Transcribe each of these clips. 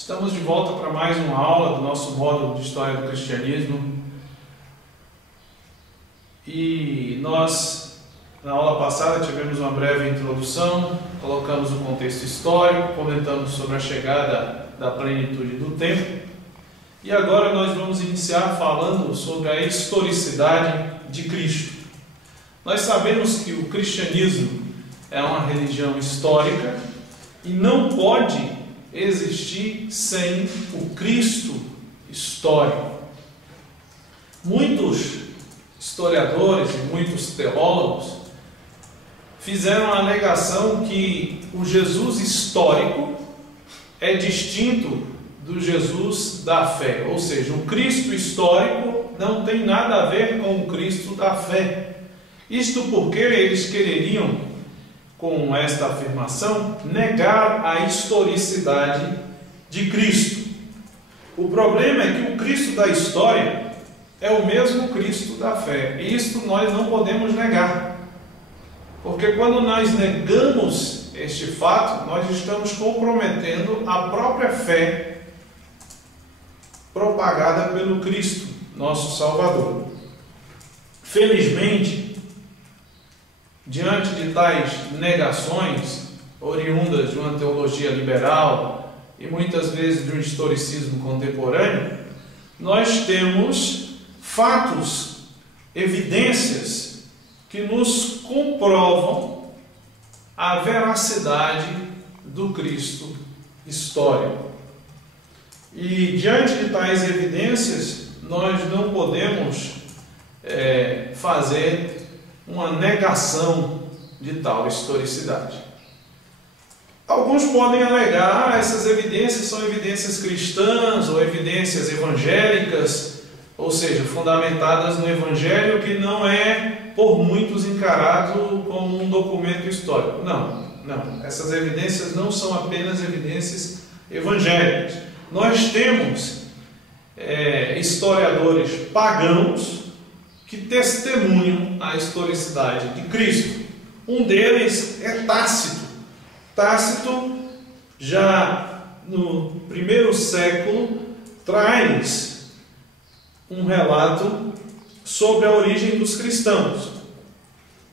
Estamos de volta para mais uma aula do nosso módulo de História do Cristianismo. E nós, na aula passada, tivemos uma breve introdução, colocamos o contexto histórico, comentamos sobre a chegada da plenitude do tempo. E agora nós vamos iniciar falando sobre a historicidade de Cristo. Nós sabemos que o cristianismo é uma religião histórica e não pode existir sem o Cristo histórico. Muitos historiadores e muitos teólogos fizeram a alegação que o Jesus histórico é distinto do Jesus da fé, ou seja, o Cristo histórico não tem nada a ver com o Cristo da fé. Isto porque eles quereriam, com esta afirmação, negar a historicidade de Cristo. O problema é que o Cristo da história é o mesmo Cristo da fé, e isto nós não podemos negar, porque quando nós negamos este fato, nós estamos comprometendo a própria fé propagada pelo Cristo, nosso Salvador. Felizmente, diante de tais negações, oriundas de uma teologia liberal e muitas vezes de um historicismo contemporâneo, nós temos fatos, evidências que nos comprovam a veracidade do Cristo histórico. E diante de tais evidências, nós não podemos fazer uma negação de tal historicidade. Alguns podem alegar, essas evidências são evidências cristãs ou evidências evangélicas, ou seja, fundamentadas no Evangelho, que não é por muitos encarado como um documento histórico. Não. Essas evidências não são apenas evidências evangélicas. Nós temos historiadores pagãos que testemunham a historicidade de Cristo. Um deles é Tácito. Tácito, já no primeiro século, traz um relato sobre a origem dos cristãos.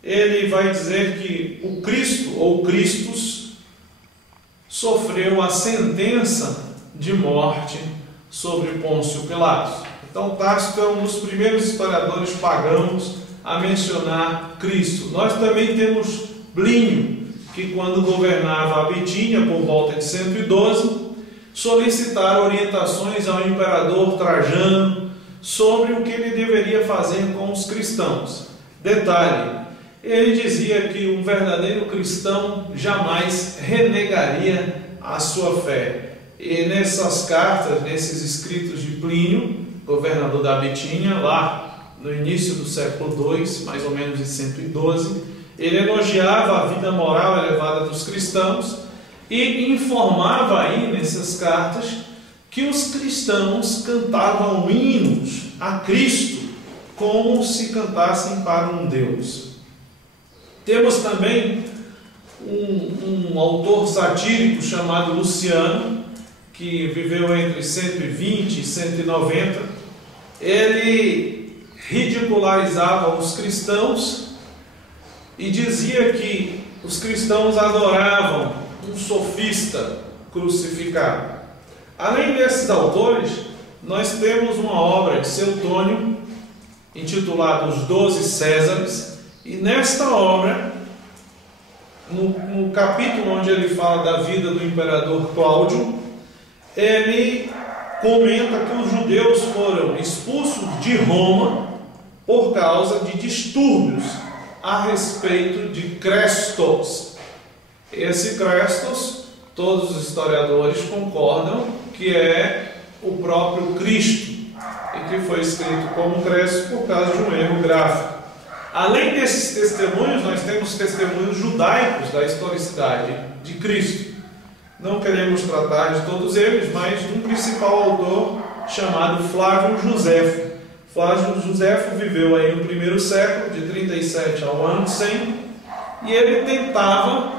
Ele vai dizer que o Cristo, ou Cristos, sofreu a sentença de morte sobre Pôncio Pilatos. Então, Tácito é um dos primeiros historiadores pagãos a mencionar Cristo. Nós também temos Plínio, que quando governava a Bitínia, por volta de 112, solicitaram orientações ao imperador Trajano sobre o que ele deveria fazer com os cristãos. Detalhe, ele dizia que um verdadeiro cristão jamais renegaria a sua fé. E nessas cartas, nesses escritos de Plínio, governador da Bitínia, lá no início do século II, mais ou menos em 112, ele elogiava a vida moral elevada dos cristãos e informava aí nessas cartas que os cristãos cantavam hinos a Cristo como se cantassem para um Deus. Temos também um autor satírico chamado Luciano, que viveu entre 120 e 190, ele ridicularizava os cristãos e dizia que os cristãos adoravam um sofista crucificado. Além desses autores, nós temos uma obra de Seutônio, intitulada Os 12 Césares, e nesta obra, no capítulo onde ele fala da vida do imperador Cláudio, ele comenta que os judeus foram expulsos de Roma por causa de distúrbios a respeito de Crestos. Esse Crestos, todos os historiadores concordam que é o próprio Cristo, e que foi escrito como Crestos por causa de um erro gráfico. Além desses testemunhos, nós temos testemunhos judaicos da historicidade de Cristo. Não queremos tratar de todos eles, mas de um principal autor chamado Flávio Joséfo. Flávio Joséfo viveu aí no primeiro século, de 37 ao ano 100, e ele tentava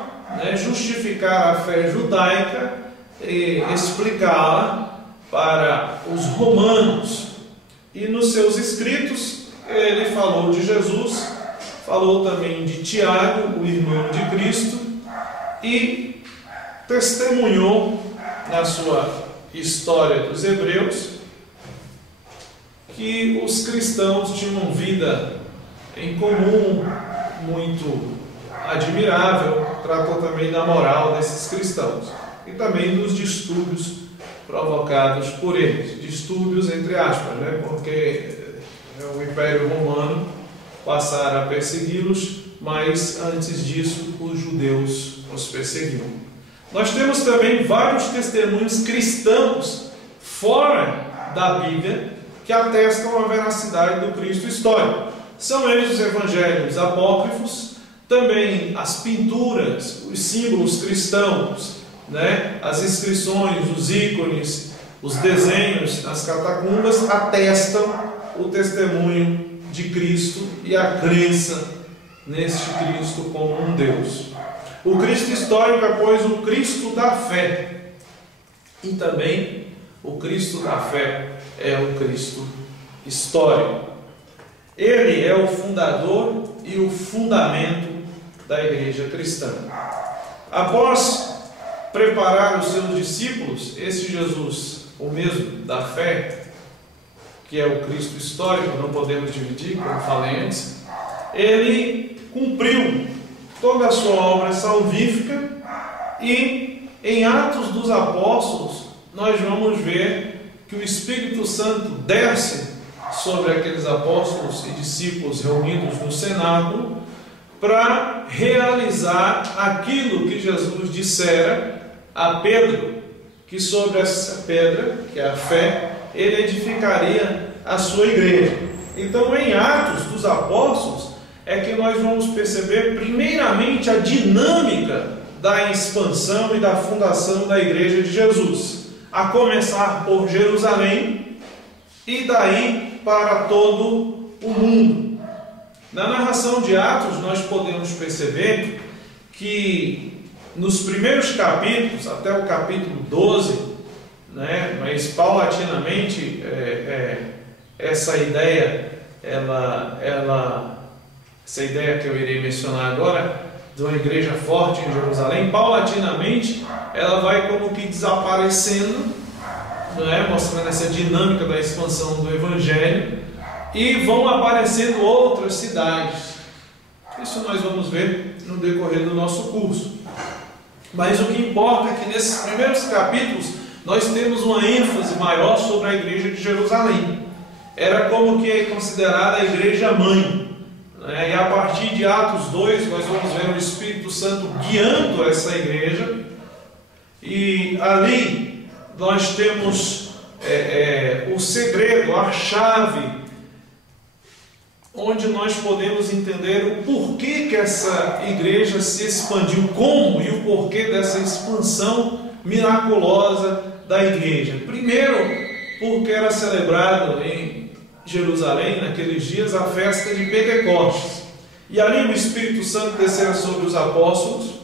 justificar a fé judaica explicá-la para os romanos. E nos seus escritos ele falou de Jesus, falou também de Tiago, o irmão de Cristo, e testemunhou na sua história dos Hebreus que os cristãos tinham vida em comum muito admirável. Tratou também da moral desses cristãos e também dos distúrbios provocados por eles, distúrbios entre aspas, né? Porque o Império Romano passara a persegui-los, mas antes disso os judeus os perseguiam. Nós temos também vários testemunhos cristãos fora da Bíblia que atestam a veracidade do Cristo histórico. São eles os evangelhos apócrifos, também as pinturas, os símbolos cristãos, né? As inscrições, os ícones, os desenhos nas catacumbas atestam o testemunho de Cristo e a crença neste Cristo como um Deus. O Cristo histórico é, pois, o Cristo da fé, e também o Cristo da fé é o Cristo histórico. Ele é o fundador e o fundamento da igreja cristã. Após preparar os seus discípulos, esse Jesus, o mesmo da fé, que é o Cristo histórico, não podemos dividir, como falei antes, ele cumpriu toda a sua obra salvífica, e em Atos dos Apóstolos nós vamos ver que o Espírito Santo desce sobre aqueles apóstolos e discípulos reunidos no cenáculo para realizar aquilo que Jesus dissera a Pedro, que sobre essa pedra, que é a fé, ele edificaria a sua igreja. Então, em Atos dos Apóstolos é que nós vamos perceber primeiramente a dinâmica da expansão e da fundação da igreja de Jesus, a começar por Jerusalém e daí para todo o mundo. Na narração de Atos nós podemos perceber que nos primeiros capítulos, até o capítulo 12, né, mas paulatinamente essa ideia, essa ideia que eu irei mencionar agora, de uma igreja forte em Jerusalém, paulatinamente ela vai como que desaparecendo, mostrando essa dinâmica da expansão do Evangelho, e vão aparecendo outras cidades. Isso nós vamos ver no decorrer do nosso curso. Mas o que importa é que nesses primeiros capítulos nós temos uma ênfase maior sobre a igreja de Jerusalém. Era como que é considerada a igreja mãe. E a partir de Atos 2 nós vamos ver o Espírito Santo guiando essa igreja. E ali nós temos o segredo, a chave, onde nós podemos entender o porquê que essa igreja se expandiu, como e o porquê dessa expansão miraculosa da igreja. Primeiro, porque era celebrado em Jerusalém, naqueles dias, a festa de Pentecostes. E ali o Espírito Santo descera sobre os apóstolos,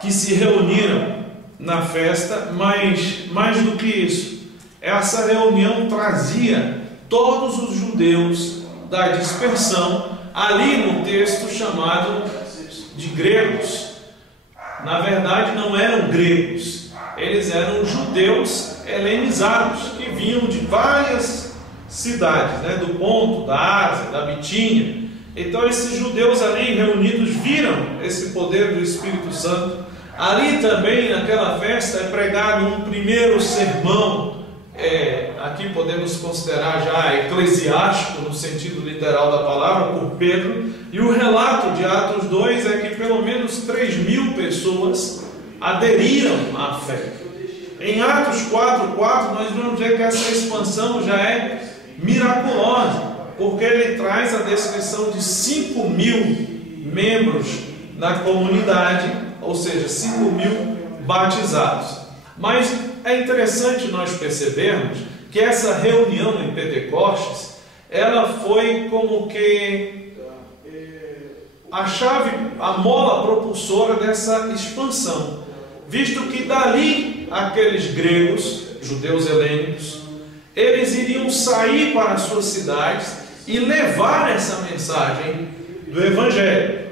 que se reuniram na festa, mas mais do que isso, essa reunião trazia todos os judeus da dispersão, ali no texto chamado de gregos. Na verdade não eram gregos, eles eram judeus helenizados, que vinham de várias cidades, do Ponto, da Ásia, da Bitínia. Então esses judeus ali reunidos viram esse poder do Espírito Santo. Ali também naquela festa é pregado um primeiro sermão, aqui podemos considerar já eclesiástico no sentido literal da palavra, por Pedro, e o relato de Atos 2 é que pelo menos 3.000 pessoas aderiram à fé. Em Atos 4:4 nós vamos ver que essa expansão já é miraculosa, porque ele traz a descrição de 5.000 membros na comunidade, ou seja, 5.000 batizados. Mas é interessante nós percebermos que essa reunião em Pentecostes, ela foi como que a chave, a mola propulsora dessa expansão. visto que dali aqueles gregos, judeus helênicos, eles iriam sair para as suas cidades e levar essa mensagem do Evangelho.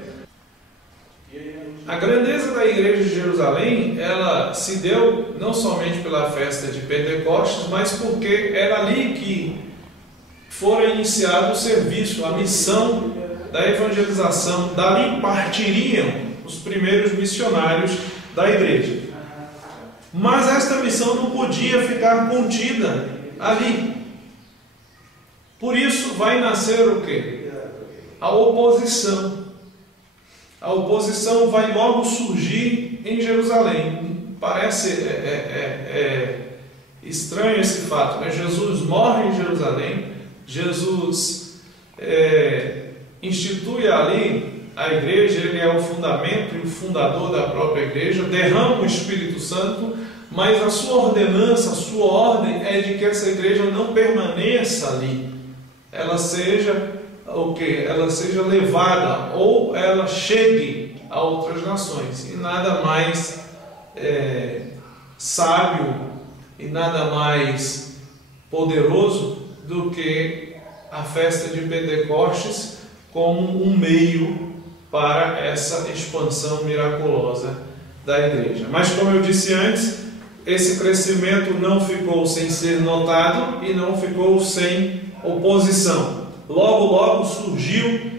A grandeza da igreja de Jerusalém, ela se deu não somente pela festa de Pentecostes, mas porque era ali que fora iniciado o serviço, a missão da evangelização. Dali partiriam os primeiros missionários da igreja. Mas esta missão não podia ficar contida ali. Por isso vai nascer o quê? A oposição. A oposição vai logo surgir em Jerusalém. Parece estranho esse fato, mas Jesus morre em Jerusalém, Jesus institui ali a igreja, ele é o fundamento e o fundador da própria igreja, derrama o Espírito Santo, mas a sua ordenança, a sua ordem é de que essa igreja não permaneça ali, ela seja o quê? Ela seja levada ou ela chegue a outras nações. E nada mais sábio e nada mais poderoso do que a festa de Pentecostes como um meio para essa expansão miraculosa da igreja. Mas como eu disse antes, esse crescimento não ficou sem ser notado e não ficou sem oposição. Logo surgiu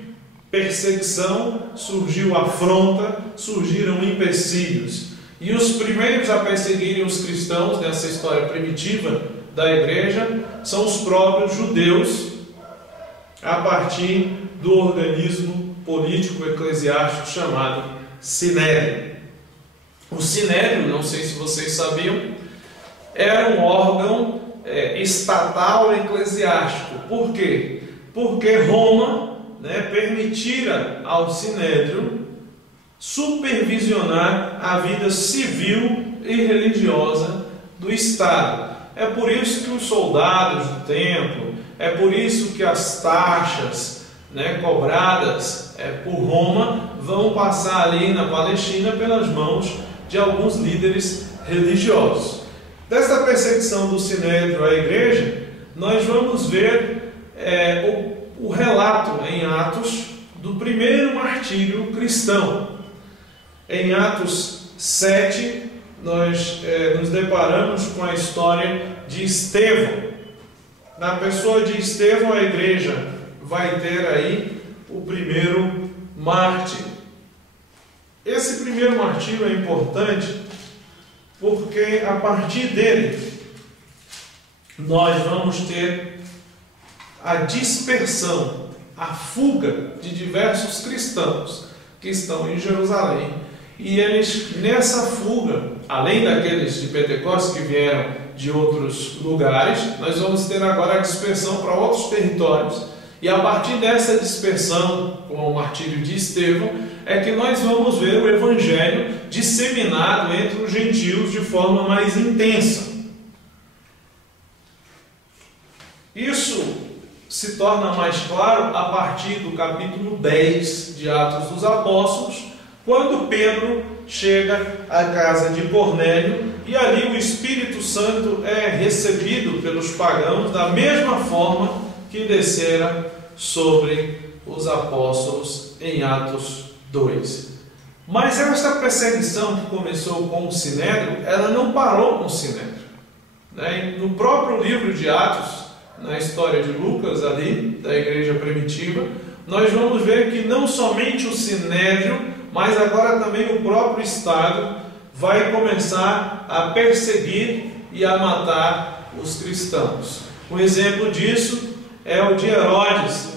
perseguição, surgiu afronta, surgiram empecilhos. E os primeiros a perseguirem os cristãos nessa história primitiva da igreja são os próprios judeus, a partir do organismo político eclesiástico chamado Sinédrio. O Sinédrio, não sei se vocês sabiam, era um órgão estatal eclesiástico. Por quê? Porque Roma permitira ao Sinédrio supervisionar a vida civil e religiosa do Estado. É por isso que os soldados do templo, é por isso que as taxas cobradas por Roma vão passar ali na Palestina pelas mãos de alguns líderes religiosos. Desta perseguição do Sinédrio à igreja, nós vamos ver o relato em Atos do primeiro martírio cristão. Em Atos 7, nós nos deparamos com a história de Estevão. Na pessoa de Estevão, a igreja vai ter aí o primeiro mártir. Esse primeiro martírio é importante porque a partir dele nós vamos ter a dispersão, a fuga de diversos cristãos que estão em Jerusalém. E eles, nessa fuga, além daqueles de Pentecostes que vieram de outros lugares, nós vamos ter agora a dispersão para outros territórios. E a partir dessa dispersão, com o martírio de Estevão, é que nós vamos ver o Evangelho disseminado entre os gentios de forma mais intensa. Isso se torna mais claro a partir do capítulo 10 de Atos dos Apóstolos, quando Pedro chega à casa de Cornélio e ali o Espírito Santo é recebido pelos pagãos da mesma forma que descera sobre os apóstolos em Atos 2. Mas esta perseguição que começou com o Sinédrio, ela não parou com o Sinédrio. No próprio livro de Atos, na história de Lucas ali, da igreja primitiva, nós vamos ver que não somente o Sinédrio, mas agora também o próprio Estado vai começar a perseguir e a matar os cristãos. Um exemplo disso é o de Herodes,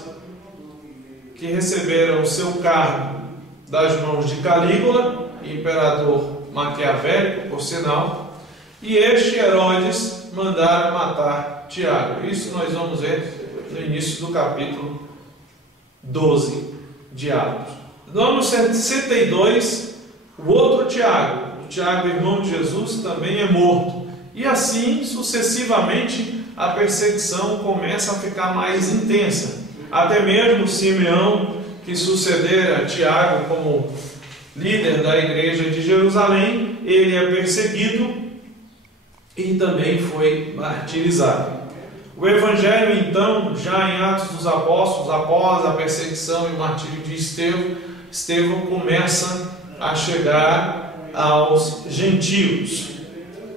que receberam o seu cargo das mãos de Calígula, imperador maquiavélico, por sinal, e este Herodes mandaram matar Tiago. Isso nós vamos ver no início do capítulo 12 de Atos. No ano 62, o outro Tiago, o Tiago, irmão de Jesus, também é morto. E assim, sucessivamente, a perseguição começa a ficar mais intensa. Até mesmo Simeão, que sucedera a Tiago como líder da igreja de Jerusalém, ele é perseguido e também foi martirizado. O Evangelho, então, já em Atos dos Apóstolos, após a perseguição e o martírio de Estevão começa a chegar aos gentios.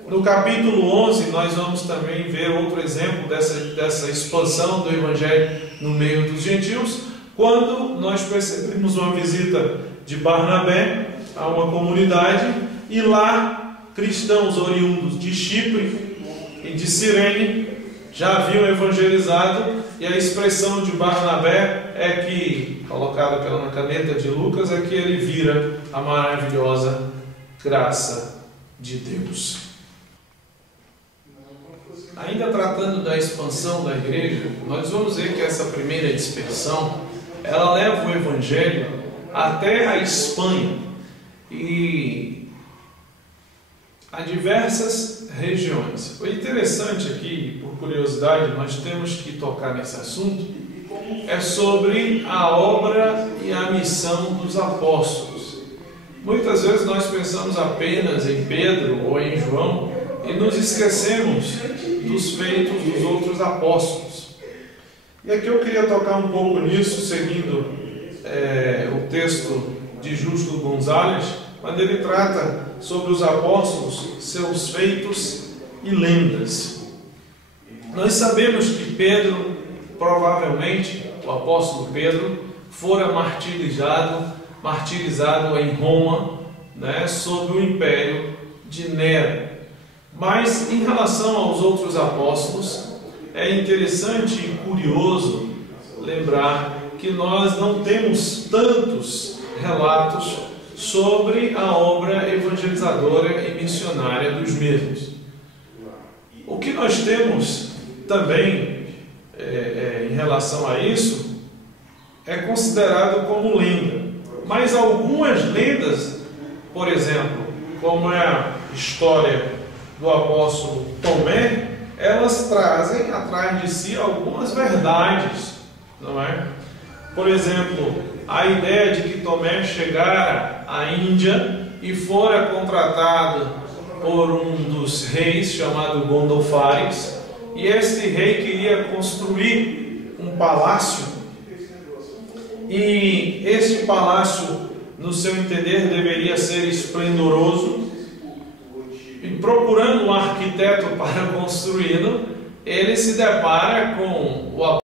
No capítulo 11, nós vamos também ver outro exemplo dessa expansão do Evangelho no meio dos gentios, quando nós percebemos uma visita de Barnabé a uma comunidade, e lá cristãos oriundos de Chipre e de Cirene já haviam evangelizado, e a expressão de Barnabé é que, colocada pela caneta de Lucas, é que ele vira a maravilhosa graça de Deus. Ainda tratando da expansão da igreja, nós vamos ver que essa primeira dispersão, ela leva o Evangelho até a Espanha e a diversas regiões. O interessante aqui, por curiosidade, nós temos que tocar nesse assunto, é sobre a obra e a missão dos apóstolos. Muitas vezes nós pensamos apenas em Pedro ou em João e nos esquecemos dos feitos dos outros apóstolos. E aqui eu queria tocar um pouco nisso, seguindo o texto de Justo Gonzalez, quando ele trata sobre os apóstolos, seus feitos e lendas. Nós sabemos que Pedro, provavelmente, o apóstolo Pedro, fora martirizado em Roma, sob o império de Nero. Mas em relação aos outros apóstolos, é interessante e curioso lembrar que nós não temos tantos relatos sobre a obra evangelizadora e missionária dos mesmos. O que nós temos também em relação a isso é considerado como lenda. Mas algumas lendas, por exemplo, como é a história do apóstolo Tomé, elas trazem atrás de si algumas verdades, não é? Por exemplo, a ideia de que Tomé chegara à Índia e fora contratado por um dos reis chamado Gondofares, e este rei queria construir um palácio, e este palácio, no seu entender, deveria ser esplendoroso, e procurando um arquiteto para construí-lo, ele se depara com o